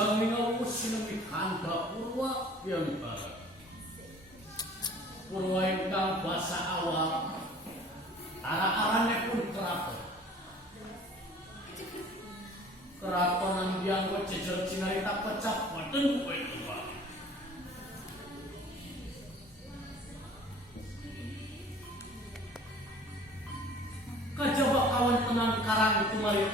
Samingawu sinemikanta Purwa yang barat. Purwa ingkang basa awal ara-arane pun keraton. Keraton nang dianggo jejer cinarita pecah boten kowe tuwa. Kajaba kawan tenang karang tumari